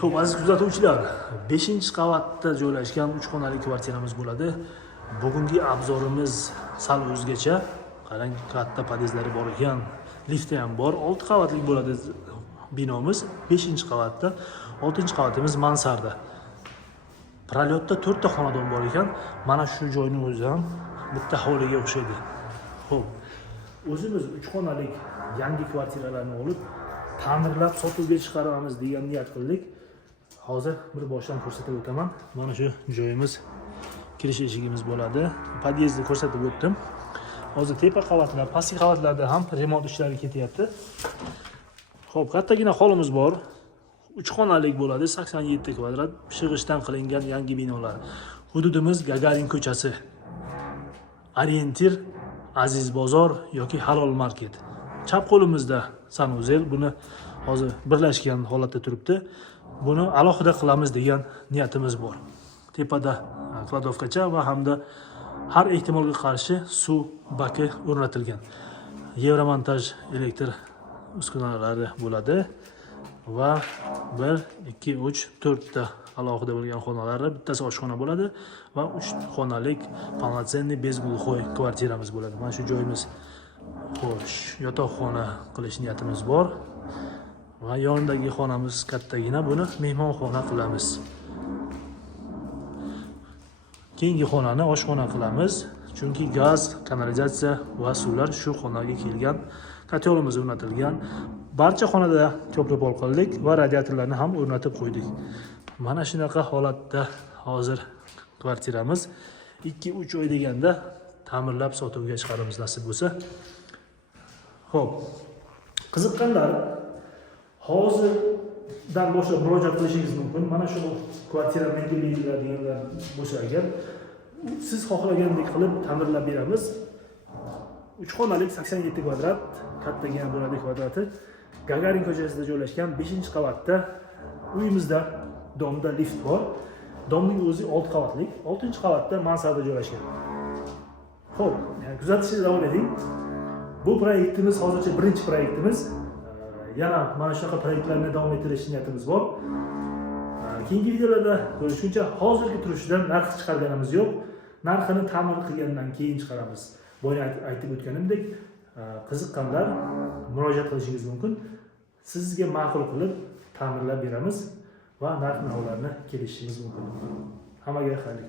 Xo'p, aziz kuzatuvchilar, 5-qavatda joylashgan 3 xonali kvartiramiz bo'ladi. Bugungi obzorimiz sal o'zgacha. Qarang, katta podyezdlari bor ekan, lifti ham bor. 6 qavatli bo'ladi binomiz. 5-qavatda, 6-qavatimiz mansarda. Prolyotda 4 ta xonadon bor ekan. Mana shu joyning o'zi ham bitta hovliga o'xshaydi. Xo'p, o'zimiz 3 xonali yangi kvartiralarni olib, ta'mirlab sotuvga chiqaramiz degan niyat qildik. Hozir bir boshdan ko'rsatib o'taman. Mana shu joyimiz, kirish eshigimiz bo'ladi. Podyezdni ko'rsatib o'tdim. Hozir tepa qavatlar, pastki qavatlarda ham remont ishlari ketyapti. Xo'p, kattagina holimiz bor. 3 xonalik bo'ladi, 87 kvadrat, shig'ishdan qilingan yangi binolar. Hududimiz Gagarin ko'chasi. Orientir Aziz bozor yoki Halol market. Chap qo'limizda Sanuzel, buni hozir birlashgan holatda turibdi. Buni alohida qilamiz degan niyatimiz bor. Tepada kladovkacha va hamda har ehtimolga qarshi suv baki o'rnatilgan. Yevromontaj elektr uskunalari bo'ladi va 1, 2, 3, 4 ta alohida bo'lgan xonalari, bittasi oshxona bo'ladi va 3 xonalik полноценный безглухой kvartiramiz bo'ladi. Mana shu joyimiz. Xo'sh, yotoqxona qilish niyatimiz bor. Va yonidagi xonamiz kattagina, buni mehmonxona qilamiz. Keyingi xonani oshxona qilamiz, chunki gaz, kanalizatsiya va suvlar shu xonaga kelgan. Kotelimiz o'rnatilgan. Barcha xonada ko'propol qildik va radiatorlarni ham o'rnatib qo'ydik. Mana shunaqa holatda hozir kvartiramiz 2-3 oy deganda ta'mirlab sotuvga chiqaramiz nasib bo'lsa. Xo'p, qiziqqanlar hozirdan boshlab murojaat qilishingiz mumkin. Mana shu kvartira menga belgilanganlar bo'lsa agar, siz xohlagandek qilib ta'mirlab beramiz. 3 xonalik 87 kvadrat, kattagina bo'ladi kvadrati. Gagarin ko'chasida joylashgan 5-qavatda uyimizda domda lift bor. Domning o'zi 6 qavatlik, 6-qavatda mansarda joylashgan. Xo'p, kuzatishni davom eting. Bu proyektimiz hozircha birinchi proyektimiz. Yana mana shunaqa proyektlarni davom ettirish niyatimiz bor. Keyingi videolarda ko'rishguncha hozirgi turishidan narx chiqarganimiz yo'q. Narxini ta'min qilgandan keyin chiqaramiz. Boya aytib o'tganimdek, qiziqqanlar murojaat qilishingiz mumkin. Sizga ma'qul qilib ta'mirlab beramiz va narx-navolarni kelishishimiz mumkin. Hammaga xayrli.